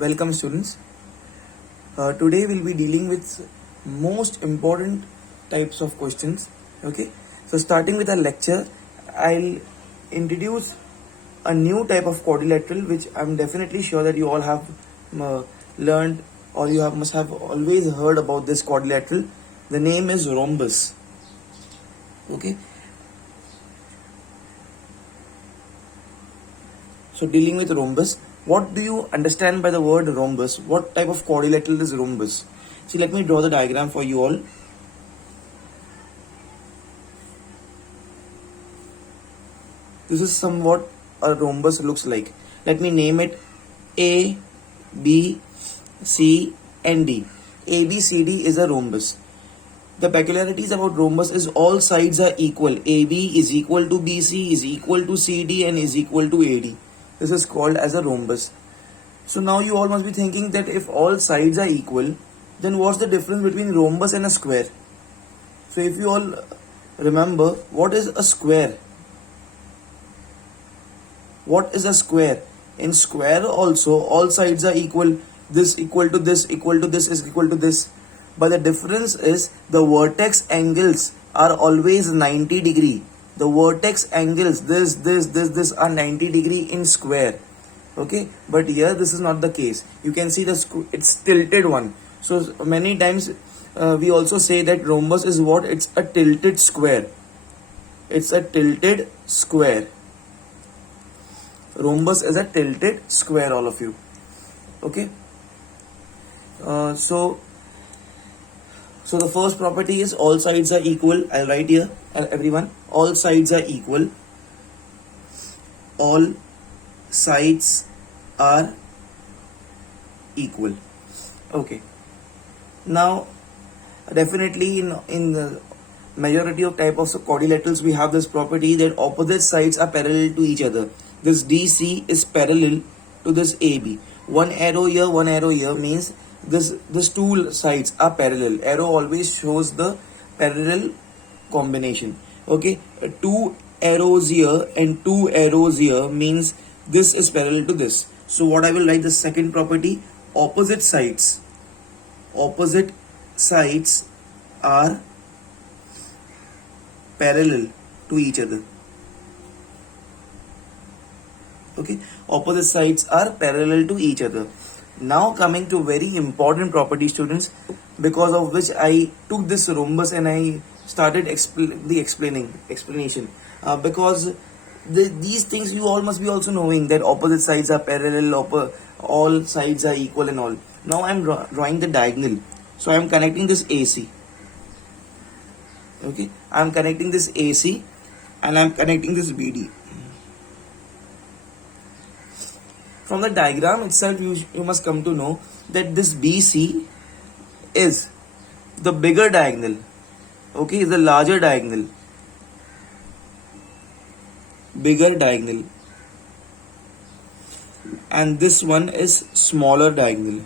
Welcome students. Today we'll be dealing with most important types of questions. Okay, so starting with our lecture, I'll introduce a new type of quadrilateral which I'm definitely sure that you all have learned, or you must have always heard about this quadrilateral. The name is rhombus. Okay, so dealing with rhombus, what do you understand by the word rhombus? What type of quadrilateral is rhombus? See, let me draw the diagram for you all. This is somewhat a rhombus looks like. Let me name it A, B, C and D. A, B, C, D is a rhombus. The peculiarities about rhombus is all sides are equal. AB is equal to BC, is equal to CD and is equal to AD. This is called as a rhombus. So now you all must be thinking that if all sides are equal, then what's the difference between rhombus and a square? So if you all remember, what is a square? What is a square? In square also, all sides are equal. This equal to this, equal to this is equal to this. But the difference is the vertex angles are always 90 degree. The vertex angles, this are 90 degree in square. Okay, but here this is not the case. You can see it's tilted one. So many times we also say that rhombus is what? It's a tilted square. It's a tilted square. Rhombus is a tilted square, all of you. Okay. So the first property is all sides are equal. I'll write here, everyone. All sides are equal. All sides are equal. Okay. Now, definitely in the majority of type of quadrilaterals, we have this property that opposite sides are parallel to each other. This DC is parallel to this AB. One arrow here means this two sides are parallel. Arrow always shows the parallel combination. Okay, two arrows here and two arrows here means this is parallel to this. So what I will write, the second property, opposite sides are parallel to each other. Okay, opposite sides are parallel to each other. Now coming to very important property, students, because of which I took this rhombus and I started the explanation. Because these things you all must be also knowing that opposite sides are parallel, all sides are equal and all. Now I am drawing the diagonal. So I am connecting this AC. Okay, I am connecting this AC and I am connecting this BD. From the diagram itself, you must come to know that this BC is the bigger diagonal. Okay, is the larger diagonal. Bigger diagonal. And this one is smaller diagonal.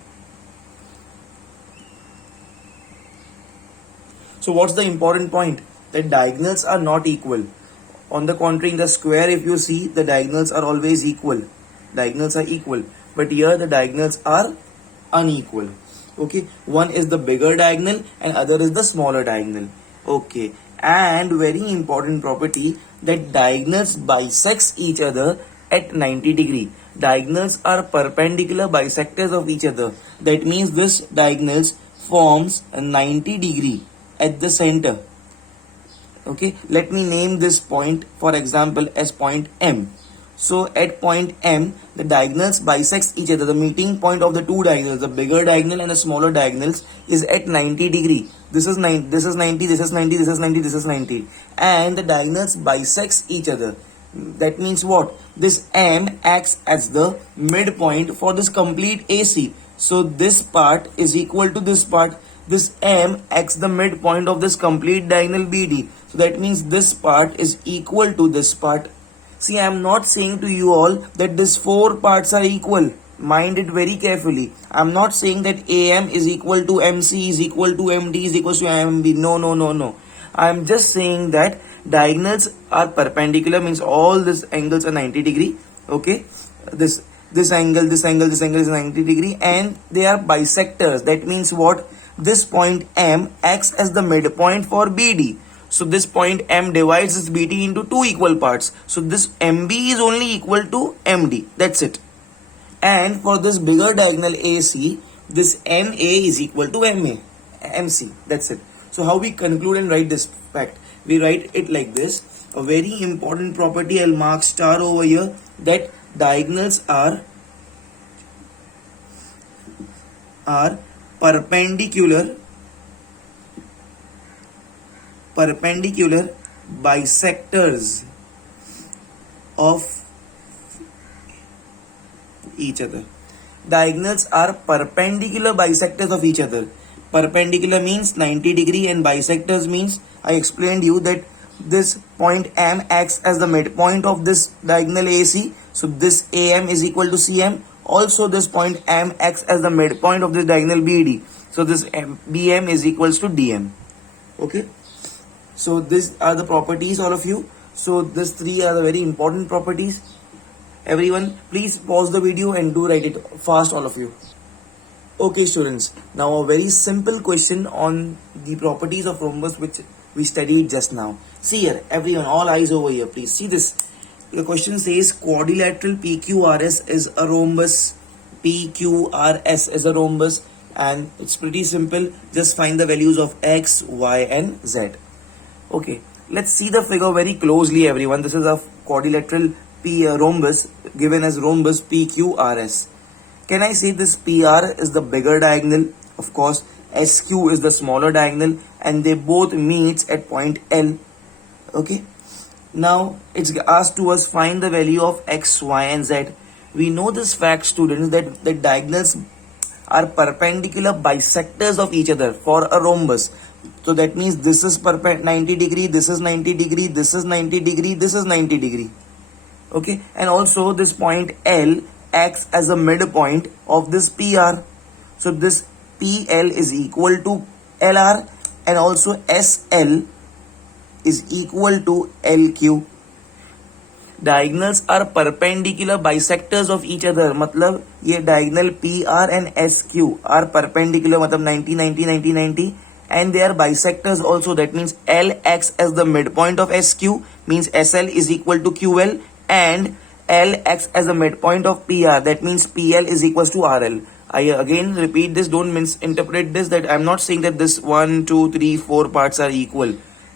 So what's the important point? That diagonals are not equal. On the contrary, in the square, if you see, the diagonals are always equal. Diagonals are equal, but here the diagonals are unequal. Okay, one is the bigger diagonal and other is the smaller diagonal. Okay, and very important property, that diagonals bisects each other at 90 degree. Diagonals are perpendicular bisectors of each other. That means this diagonals forms a 90 degree at the center. Okay, let me name this point, for example, as point M. So at point M, the diagonals bisects each other. The meeting point of the two diagonals, the bigger diagonal and the smaller diagonals, is at 90 degree. This is 90, this is 90, this is 90, this is 90, this is 90. And the diagonals bisects each other. That means what? This M acts as the midpoint for this complete AC. So this part is equal to this part. This M acts the midpoint of this complete diagonal BD. So that means this part is equal to this part. See, I am not saying to you all that these four parts are equal. Mind it very carefully. I am not saying that AM is equal to MC is equal to MD is equal to MB. No. I am just saying that diagonals are perpendicular, means all these angles are 90 degree. Okay, this this angle, this angle, this angle is 90 degree, and they are bisectors. That means what? This point M acts as the midpoint for BD. So this point M divides this BD into two equal parts. So this MB is only equal to MD. That's it. And for this bigger diagonal AC, this MA is equal to MC. That's it. So how we conclude and write this fact? We write it like this. A very important property, I'll mark star over here, that diagonals are perpendicular bisectors of each other. Diagonals are perpendicular bisectors of each other. Perpendicular means 90 degree and bisectors means, I explained you that this point M acts as the midpoint of this diagonal AC. So this AM is equal to CM. Also this point M acts as the midpoint of this diagonal BD. So this BM is equals to DM. Okay. So these are the properties, all of you. So these three are the very important properties. Everyone, please pause the video and do write it fast, all of you. Okay students, now a very simple question on the properties of rhombus which we studied just now. See here, everyone, all eyes over here, please. See this. The question says quadrilateral PQRS is a rhombus. PQRS is a rhombus, and it's pretty simple. Just find the values of X, Y and Z. Okay, let's see the figure very closely, everyone. This is a quadrilateral rhombus given as rhombus PQRS. Can I say this PR is the bigger diagonal? Of course, SQ is the smaller diagonal, and they both meet at point L. Okay. Now it's asked to us find the value of X, Y and Z. We know this fact, students, that the diagonals are perpendicular bisectors of each other for a rhombus. So that means this is 90 degree, this is 90 degree, this is 90 degree, this is 90 degree. Okay, and also this point L acts as a midpoint of this PR. So this PL is equal to LR, and also SL is equal to LQ. Diagonals are perpendicular bisectors of each other. मतलब ये diagonal PR and SQ are perpendicular, मतलब 90, 90, 90, 90, and they are bisectors also. That means L acts as the midpoint of SQ, means SL is equal to QL, and L acts as the midpoint of PR. That means PL is equals to RL. I again repeat this. Don't misinterpret this. That I'm not saying that this 1, 2, 3, 4 parts are equal.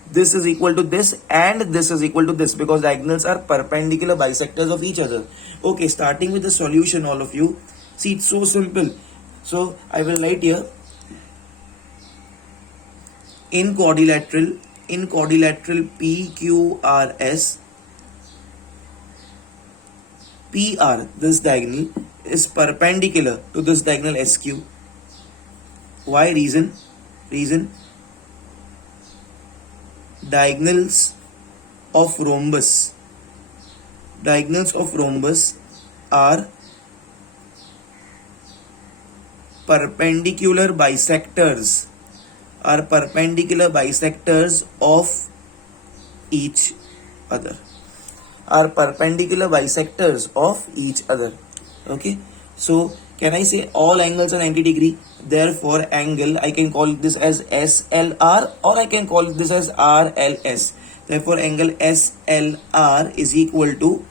This is equal to this and this is equal to this, because diagonals are perpendicular bisectors of each other. Okay, starting with the solution, all of you. See, it's so simple. So I will write here in quadrilateral PQRS, PR, this diagonal, is perpendicular to this diagonal SQ. Why? Reason. Diagonals of rhombus are perpendicular bisectors of each other. Okay, so can I say all angles are 90 degree? Therefore angle, I can call this as SLR, or I can call this as RLS. Therefore angle SLR is equal to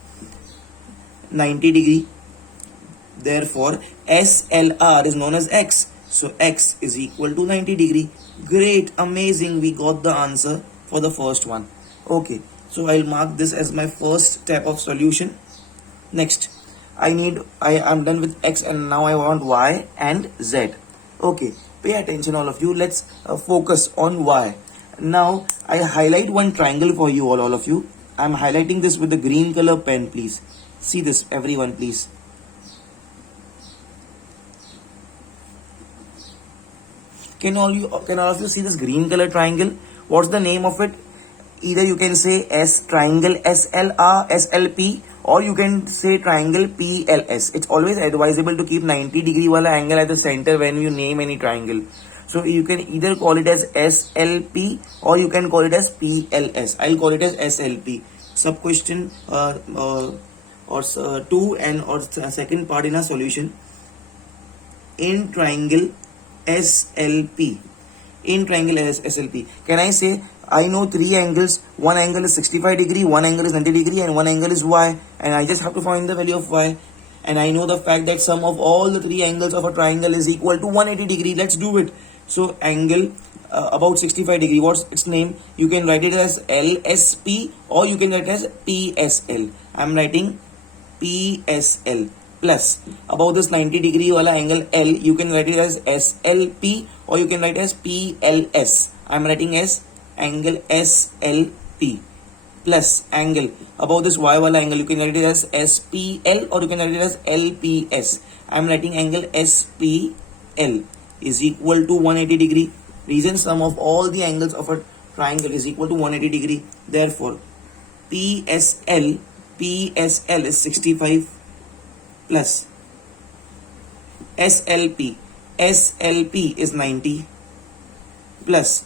90 degree. Therefore SLR is known as X. So X is equal to 90 degree. Great, amazing, we got the answer for the first one. Okay, so I'll mark this as my first step of solution. Next, I am done with X, and now I want Y and Z. Okay, pay attention, all of you. Let's focus on Y. Now I highlight one triangle for you, all of you. I'm highlighting this with the green color pen, please. See this, everyone, please. Can all of you see this green color triangle? What's the name of it? Either you can say triangle SLP, or you can say triangle PLS. It's always advisable to keep 90 degree wala angle at the center when you name any triangle. So you can either call it as SLP or you can call it as PLS. I'll call it as SLP. Sub question or 2 and or second part in a solution in triangle SLP. In triangle SLP, can I say I know three angles? One angle is 65 degree, one angle is 90 degree, and one angle is y, and I just have to find the value of y. And I know the fact that sum of all the three angles of a triangle is equal to 180 degree. Let's do it. So angle about 65 degree, what's its name? You can write it as LSP or you can write it as PSL. I'm writing PSL. Plus about this 90 degree wala angle L, you can write it as SLP or you can write it as PLS. I'm writing as angle SLP. Plus angle above this y wala angle, you can write it as SPL or you can write it as LPS. I'm writing angle SPL is equal to 180 degree. Reason sum of all the angles of a triangle is equal to 180 degree. Therefore, PSL is 65 plus SLP is 90 plus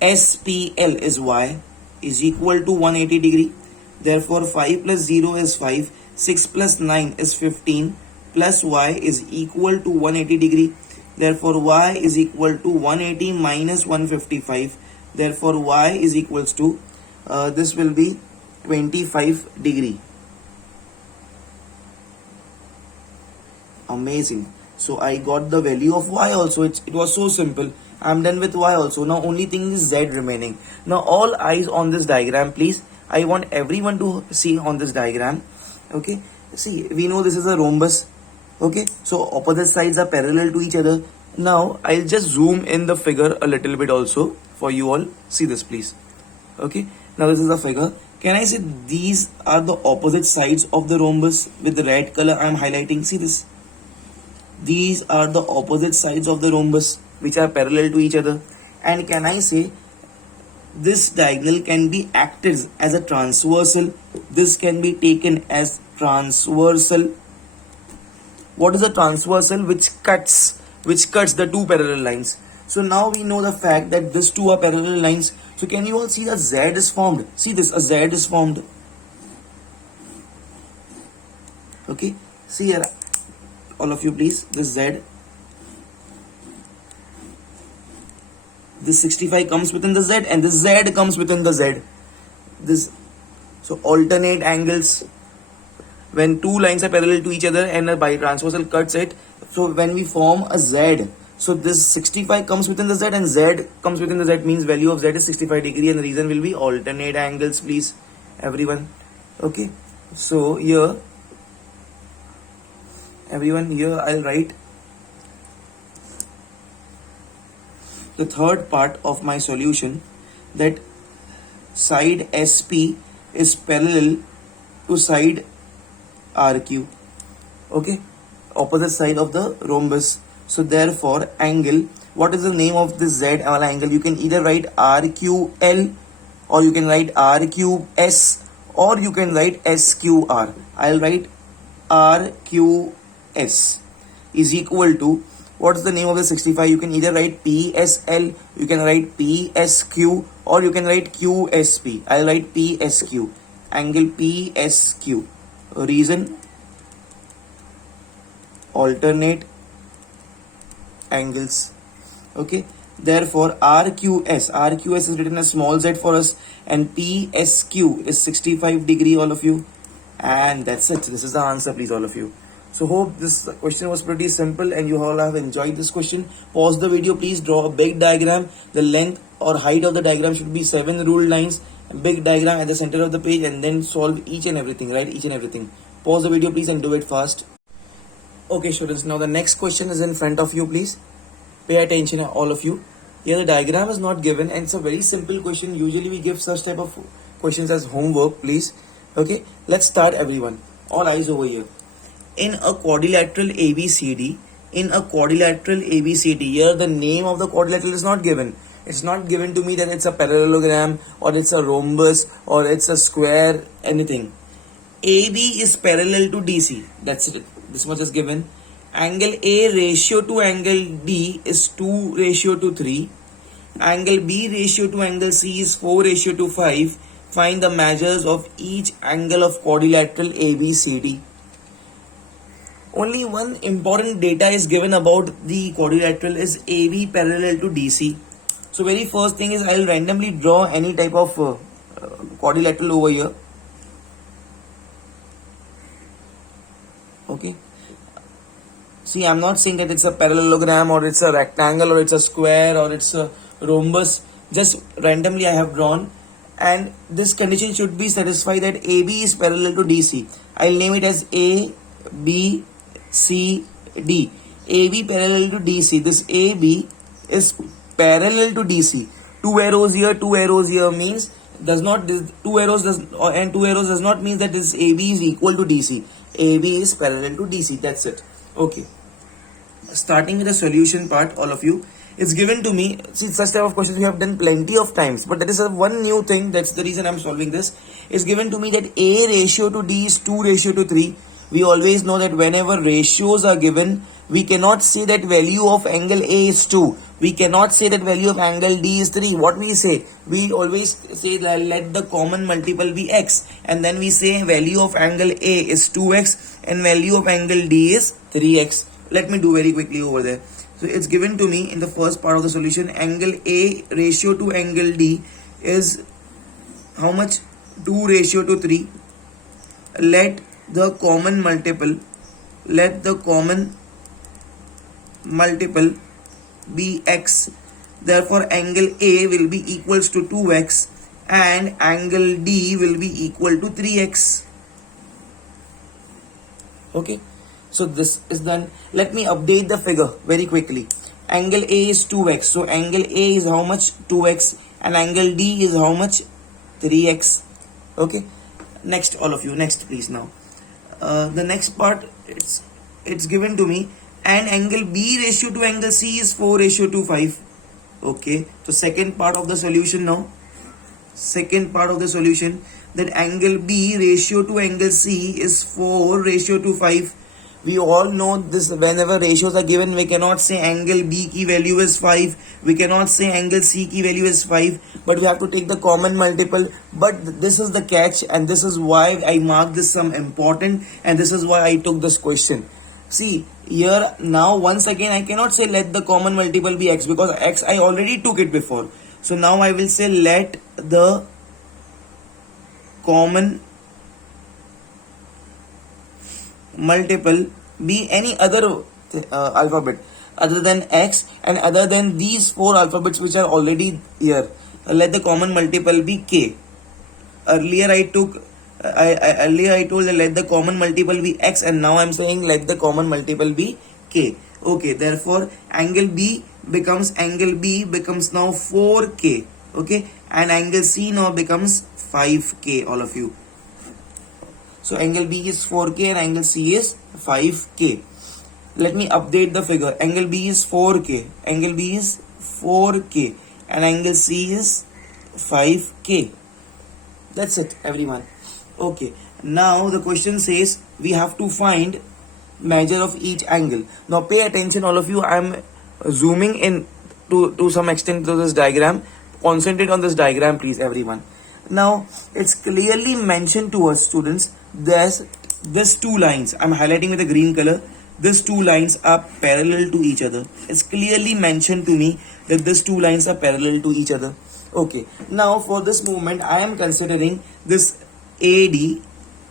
SPL is y is equal to 180 degree. Therefore 5 plus 0 is 5, 6 plus 9 is 15 plus y is equal to 180 degree. Therefore y is equal to 180 minus 155. Therefore y is equals to this will be 25 degree. Amazing. So I got the value of y also. It was so simple. I'm done with y also. Now only thing is z remaining. Now all eyes on this diagram, please. I want everyone to see on this diagram. Okay. See, we know this is a rhombus. Okay. So opposite sides are parallel to each other. Now I'll just zoom in the figure a little bit also for you all. See this, please. Okay. Now this is the figure. Can I say these are the opposite sides of the rhombus with the red color I'm highlighting? See this. These are the opposite sides of the rhombus which are parallel to each other. And can I say this diagonal can be acted as a transversal? This can be taken as transversal. What is a transversal? Which cuts the two parallel lines. So now we know the fact that these two are parallel lines. So can you all see that Z is formed? See this, a Z is formed. Okay, see here, all of you please, this Z. This 65 comes within the Z and this Z comes within the Z. This, so alternate angles when two lines are parallel to each other and a bitransversal cuts it. So when we form a Z, so this 65 comes within the Z and Z comes within the Z, means value of Z is 65 degree, and the reason will be alternate angles, please everyone. Okay, so here everyone, here I'll write the third part of my solution, that side SP is parallel to side RQ. Okay, opposite side of the rhombus. So therefore angle, what is the name of this Z angle? You can either write RQL or you can write RQS or you can write SQR. I'll write RQS is equal to, what's the name of the 65? You can either write PSL, you can write PSQ or you can write QSP. I'll write PSQ, angle PSQ. Reason, alternate angles. Okay, therefore RQS is written as small z for us, and PSQ is 65 degree, all of you, and that's it. This is the answer, please, all of you. So hope this question was pretty simple and you all have enjoyed this question. Pause the video, please draw a big diagram. The length or height of the diagram should be 7 ruled lines, a big diagram at the center of the page, and then solve each and everything, right? Each and everything. Pause the video, please, and do it fast. Okay, students, now the next question is in front of you, please. Pay attention, all of you. Here the diagram is not given and it's a very simple question. Usually we give such type of questions as homework, please. Okay, let's start, everyone. All eyes over here. In a quadrilateral ABCD, here the name of the quadrilateral is not given. It's not given to me that it's a parallelogram or it's a rhombus or it's a square, anything. AB is parallel to DC. That's it. This much is given. Angle A ratio to angle D is 2:3. Angle B ratio to angle C is 4:5. find the measures of each angle of quadrilateral ABCD. Only one important data is given about the quadrilateral is AB parallel to DC. So very first thing is I'll randomly draw any type of quadrilateral over here. Okay. See, I'm not saying that it's a parallelogram or it's a rectangle or it's a square or it's a rhombus. Just randomly I have drawn, and this condition should be satisfied that AB is parallel to DC. I'll name it as A, B, C, D. AB parallel to DC. This AB is parallel to DC. Two arrows here means does not this two arrows does and two arrows does not mean that this AB is equal to DC. AB is parallel to DC. That's it. Okay. Starting with the solution part, all of you. It's given to me. See, such type of questions we have done plenty of times, but that is a one new thing. That's the reason I'm solving this. It's given to me that A ratio to D is 2:3. We always know that whenever ratios are given, we cannot say that value of angle A is 2. We cannot say that value of angle D is 3. What we say? We always say that let the common multiple be x, and then we say value of angle A is 2x and value of angle D is 3x. Let me do very quickly over there. So it's given to me in the first part of the solution, angle A ratio to angle D is how much? 2:3. Let the common multiple be x. Therefore angle A will be equals to 2x and angle D will be equal to 3x. Okay, so this is done. Let me update the figure very quickly. Angle A is 2x, so angle A is how much? 2x, and angle D is how much? 3x. Okay, next, all of you, next please. Now the next part, it's given to me, and angle B ratio to angle C is 4:5. Okay, so second part of the solution now. Second part of the solution, that angle B ratio to angle C is 4:5. We all know this. Whenever ratios are given, we cannot say angle B की value is 5. We cannot say angle C की value is 5. But we have to take the common multiple. But this is the catch, and this is why I marked this some important, and this is why I took this question. See here now, once again I cannot say let the common multiple be x, because x I already took it before. So now I will say let the common multiple be any other alphabet other than x and other than these four alphabets which are already here. Let the common multiple be k. Earlier I took earlier I told that let the common multiple be x, and now I'm saying let the common multiple be k. Okay, therefore angle B becomes now 4k. Okay, and angle C now becomes 5k, all of you. So angle B is 4k and angle C is 5k. Let me update the figure. Angle B is 4k. Angle B is 4k and angle C is 5k. That's it, everyone. Okay. Now the question says we have to find measure of each angle. Now pay attention, all of you. I'm zooming in to some extent to this diagram. Concentrate on this diagram, please, everyone. Now it's clearly mentioned to us, students, there's these two lines. I'm highlighting with a green color. These two lines are parallel to each other. It's clearly mentioned to me that these two lines are parallel to each other. Okay. Now for this movement, I am considering this AD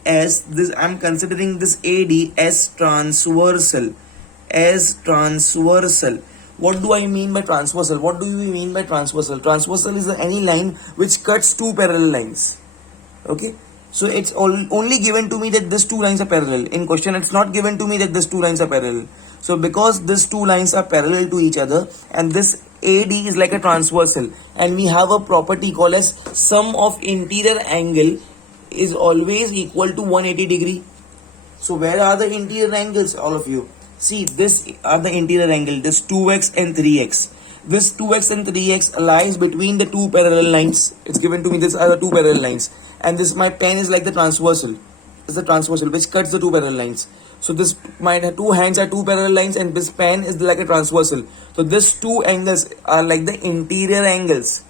as this. I'm considering this AD as transversal. As transversal. What do I mean by transversal? What do we mean by transversal? Transversal is any line which cuts two parallel lines. Okay. So it's only given to me that these two lines are parallel. In question, it's not given to me that these two lines are parallel. So because these two lines are parallel to each other, and this AD is like a transversal, and we have a property called as sum of interior angle is always equal to 180 degree. So where are the interior angles, all of you? See, this are the interior angle. This 2x and 3x. This 2x and 3x lies between the two parallel lines. It's given to me. These are the two parallel lines. And this, my pen is like the transversal. It's the transversal which cuts the two parallel lines. So this, my two hands are two parallel lines, and this pen is like a transversal. So these two angles are like the interior angles.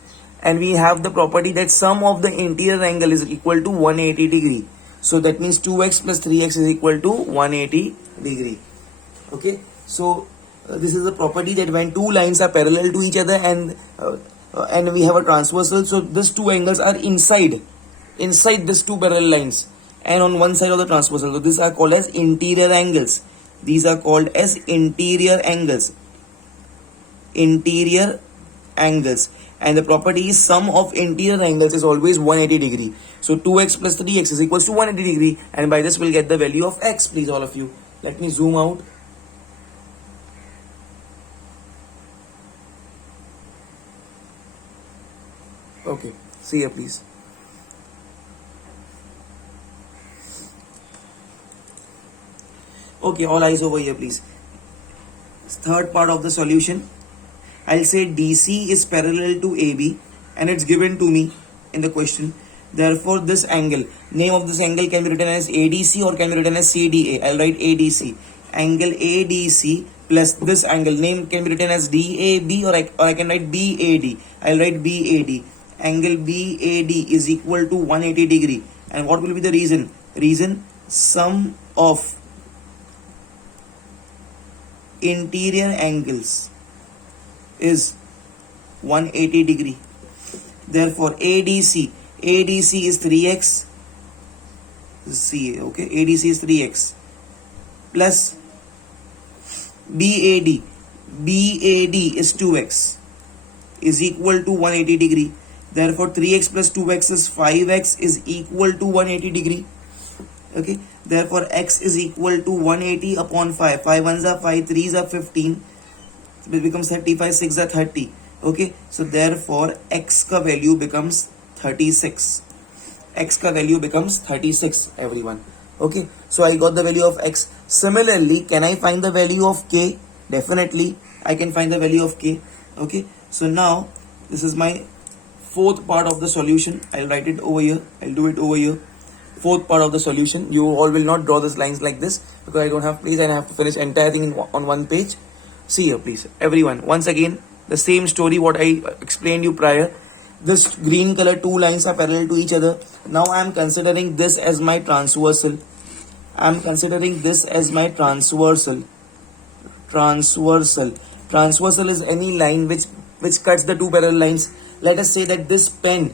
and we have the property that sum of the interior angle is equal to 180 degree. So that means 2x plus 3x is equal to 180 degree. Okay, so this is the property that when two lines are parallel to each other and we have a transversal, so these two angles are inside these two parallel lines and on one side of the transversal. So these are called as interior angles. These are called as interior angles. Interior angles. And the property is sum of interior angles is always 180 degree. So 2x plus 3x is equals to 180 degree, and by this we'll get the value of x. Please, all of you, let me zoom out. Okay, see here please. Okay, all eyes over here please. Third part of the solution, I'll say DC is parallel to AB and it's given to me in the question. Therefore, this angle, name of this angle can be written as ADC or can be written as CDA. I'll write ADC. Angle ADC plus this angle, name can be written as DAB or I can write BAD. I'll write BAD. Angle BAD is equal to 180 degree. And what will be the reason? Reason, sum of interior angles is 180 degree. Therefore, ADC is 3x. See, okay, ADC is 3x plus BAD is 2x is equal to 180 degree. Therefore, 3x plus 2x is 5x is equal to 180 degree. Okay, therefore x is equal to 180 upon 5. 5 1s are 5, 3s are 15. It becomes 35, 6 are 30. Okay, so therefore x ka value becomes 36. X ka value becomes 36, everyone. Okay, so I got the value of x. Similarly, can I find the value of k? Definitely, I can find the value of k. Okay, so now this is my fourth part of the solution. I'll write it over here. I'll do it over here. Fourth part of the solution. You all will not draw these lines like this because I don't have place and I have to finish entire thing on one page. See here, please, everyone. Once again, the same story what I explained you prior. This green color two lines are parallel to each other. Now I am considering this as my transversal. I am considering this as my transversal. Transversal is any line which cuts the two parallel lines. Let us say that this pen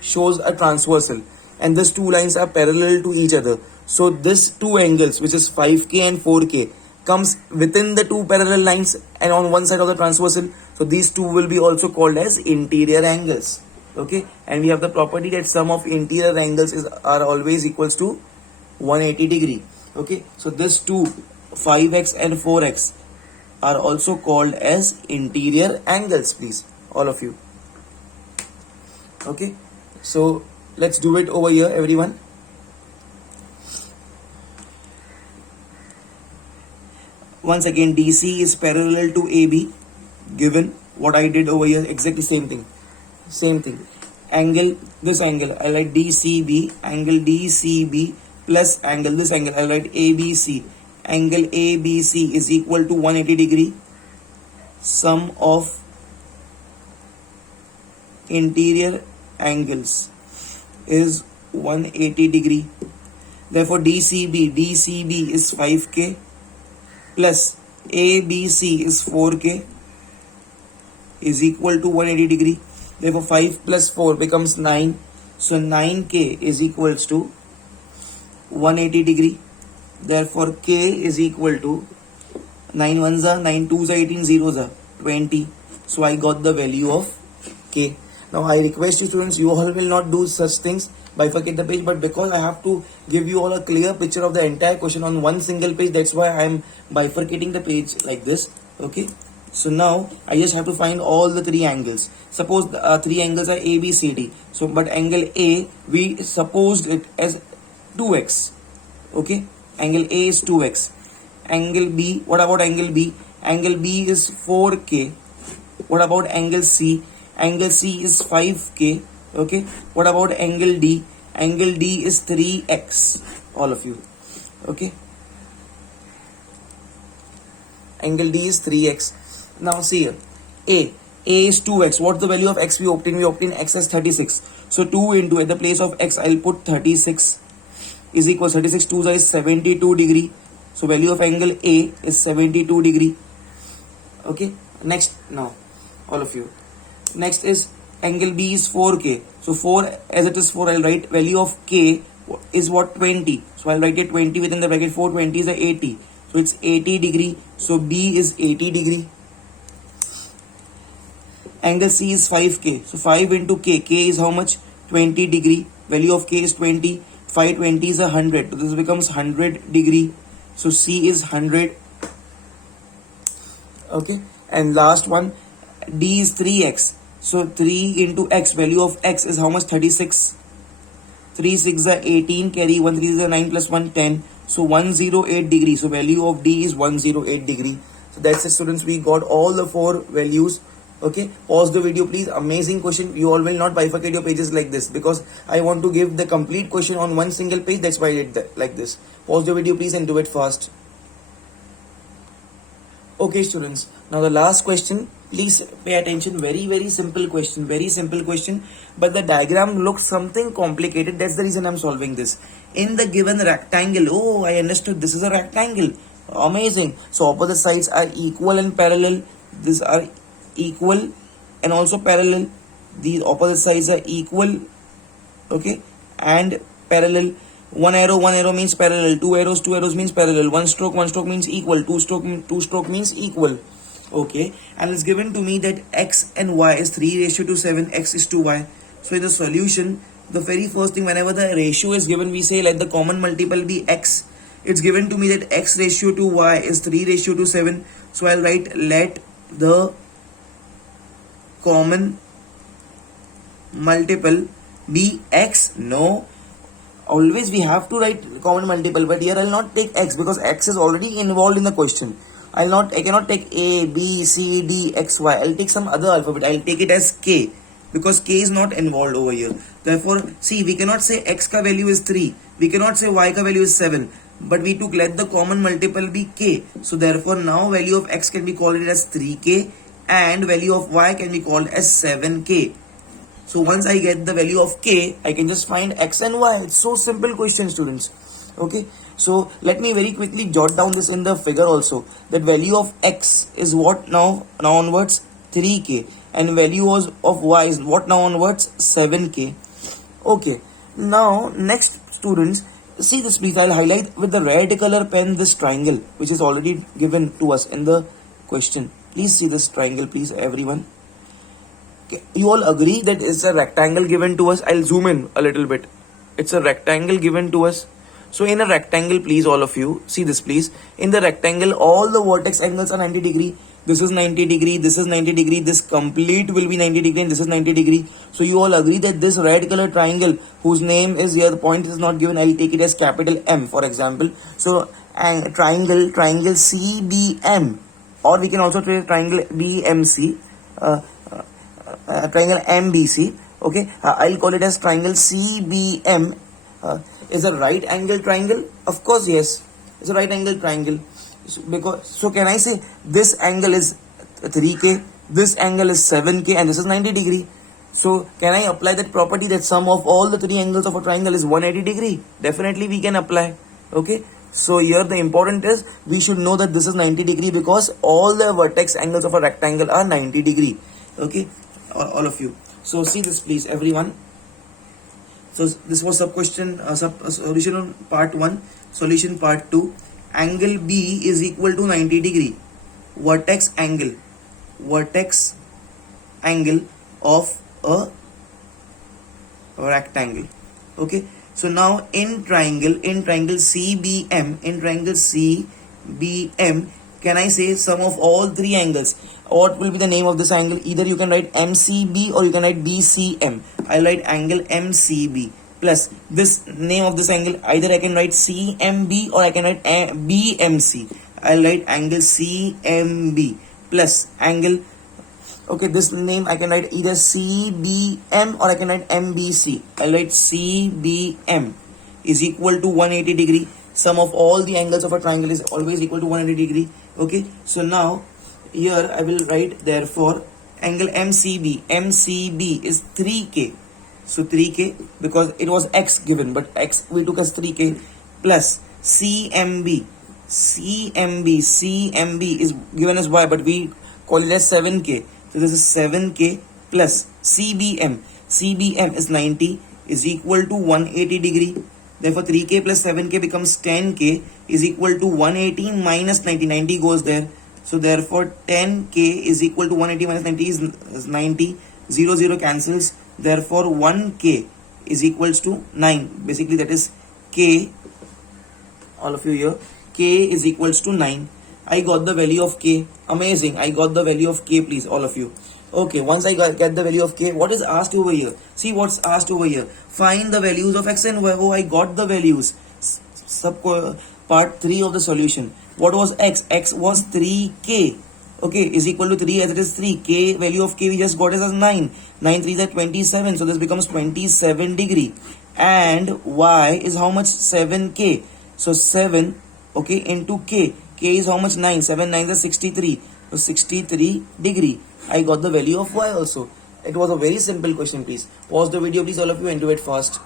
shows a transversal and these two lines are parallel to each other. So this two angles, which is 5K and 4K, comes within the two parallel lines and on one side of the transversal. So these two will be also called as interior angles. Okay, and we have the property that sum of interior angles are always equals to 180 degree. Okay, so this two 5x and 4x are also called as interior angles, please, all of you. Okay, so let's do it over here, everyone. Once again, DC is parallel to AB, given what I did over here, exactly same thing. Angle, this angle, I write DCB, angle DCB plus angle, this angle, I write ABC. Angle ABC is equal to 180 degree. Sum of interior angles is 180 degree. Therefore, DCB is 5K plus ABC is 4K is equal to 180 degree. Therefore, 5 plus 4 becomes 9. So 9K is equals to 180 degree. Therefore, K is equal to 9 1s are 9 2s are 18 zeros are 20. So I got the value of K. Now I request you students, you all will not do such things, bifurcate the page, but because I have to give you all a clear picture of the entire question on one single page, that's why I am bifurcating the page like this. Okay, so now I just have to find all the three angles. Suppose the three angles are A, B, C, D. So but angle A, we supposed it as 2x. Okay, angle A is 2x. Angle B, what about angle B? Angle B is 4K. What about angle C? Angle C is 5K. Okay, what about angle D? Angle D is 3x. All of you. Okay, angle D is 3x. Now see here, A is 2x. What's the value of x we obtain? We obtain x as 36. So 2 into, at the place of x, I'll put 36 is equal 36 2 is 72 degree. So value of angle A is 72 degree. Okay. Next, now, all of you. Next is angle B is 4K. So 4, as it is 4, I'll write value of K is what? 20. So I'll write it 20 within the bracket. 420 is a 80. So it's 80 degree. So B is 80 degree. Angle C is 5K. So 5 into K. K is how much? 20 degree. Value of K is 20. 520 is 100. So this becomes 100 degree. So C is 100. Okay. And last one, D is 3x. So 3 into x. Value of x is how much? 36. 3 6 are 18. Carry 1 3 is 9 plus 1 10. So 108 degree. So value of D is 108 degree. So that's it, students. We got all the 4 values. Okay, pause the video please. Amazing question. You all will not bifurcate your pages like this, because I want to give the complete question on one single page. That's why I did that like this. Pause the video please and do it fast. Okay students, now the last question. Please pay attention. Very simple question. Very simple question. But the diagram looks something complicated. That's the reason I'm solving this. In the given rectangle. Oh, I understood. This is a rectangle. Amazing. So opposite sides are equal and parallel. These are equal and also parallel. These opposite sides are equal, okay, and parallel. One arrow means parallel. Two arrows means parallel. One stroke means equal. Two stroke means equal. Okay, and it's given to me that x and y is 3:7. X is to y. So in the solution, the very first thing, whenever the ratio is given, we say let the common multiple be x. It's given to me that x ratio to y is 3:7. So I'll write let the common multiple be x. No, always we have to write common multiple, but here I'll not take x because x is already involved in the question. I cannot take a, b, c, d, x, y. I'll take some other alphabet. I'll take it as k, because k is not involved over here. Therefore, see, we cannot say x ka value is 3. We cannot say y ka value is 7. But we took let the common multiple be k. So therefore now value of x can be called as 3k and value of y can be called as 7k. So once I get the value of k, I can just find x and y. It's so simple question, students. Okay. So let me very quickly jot down this in the figure also. That value of x is what now onwards? 3k. And value of y is what now onwards? 7k. Okay. Now next, students, see this please. I'll highlight with the red color pen this triangle which is already given to us in the question. Please see this triangle, please, everyone. Okay. You all agree that it's a rectangle given to us? I'll zoom in a little bit. It's a rectangle given to us. So in a rectangle, please, all of you, see this please. In the rectangle, all the vertex angles are 90 degree. This is 90 degree, this is 90 degree, this complete will be 90 degree and this is 90 degree. So you all agree that this red color triangle whose name is here, the point is not given, I'll take it as capital M for example. So triangle CBM, or we can also take triangle BMC, triangle MBC. Okay, I'll call it as triangle CBM. Is a right angle triangle? Of course, yes. It's a right angle triangle. So can I say this angle is 3k, this angle is 7k, and this is 90 degree? So can I apply that property that sum of all the three angles of a triangle is 180 degree? Definitely we can apply. Okay. So here the important is we should know that this is 90 degree because all the vertex angles of a rectangle are 90 degree. Okay, all of you. So see this please, everyone. So this was solution on part 1. Solution part 2. Angle B is equal to 90 degree. Vertex angle of a rectangle. Okay. So now in triangle CBM, can I say sum of all three angles? What will be the name of this angle? Either you can write MCB or you can write BCM. I'll write angle MCB plus this name of this angle. Either I can write CMB or I can write BMC. I'll write angle CMB plus angle. Okay, this name I can write either CBM or I can write MBC. I'll write CBM is equal to 180 degree. Sum of all the angles of a triangle is always equal to 180 degree. Okay, so now here I will write therefore angle MCB is 3K. So 3K because it was X given, but X we took as 3K plus CMB is given as Y, but we call it as 7K. So this is 7K plus CBM is 90 is equal to 180 degree. Therefore 3K plus 7K becomes 10K is equal to 180 minus 90. 90 goes there. So therefore 10K is equal to 180 minus 90 is 90. 0, 0 cancels. Therefore 1K is equals to 9. Basically that is K. All of you here. K is equals to 9. I got the value of K. Amazing. I got the value of K, please, all of you. Okay, once I get the value of K, what is asked over here? See what's asked over here. Find the values of X and Y. Oh, I got the values. Part 3 of the solution. What was X? X was 3K. Okay, is equal to 3 as it is 3. K, value of K we just got is as 9. 9 3 is 27. So this becomes 27 degree. And Y is how much? 7K. So 7, okay, into K. K is how much? 9. 7 9 is 63. So 63 degree. I got the value of Y also. It was a very simple question, please. Pause the video, please, all of you, and do it fast.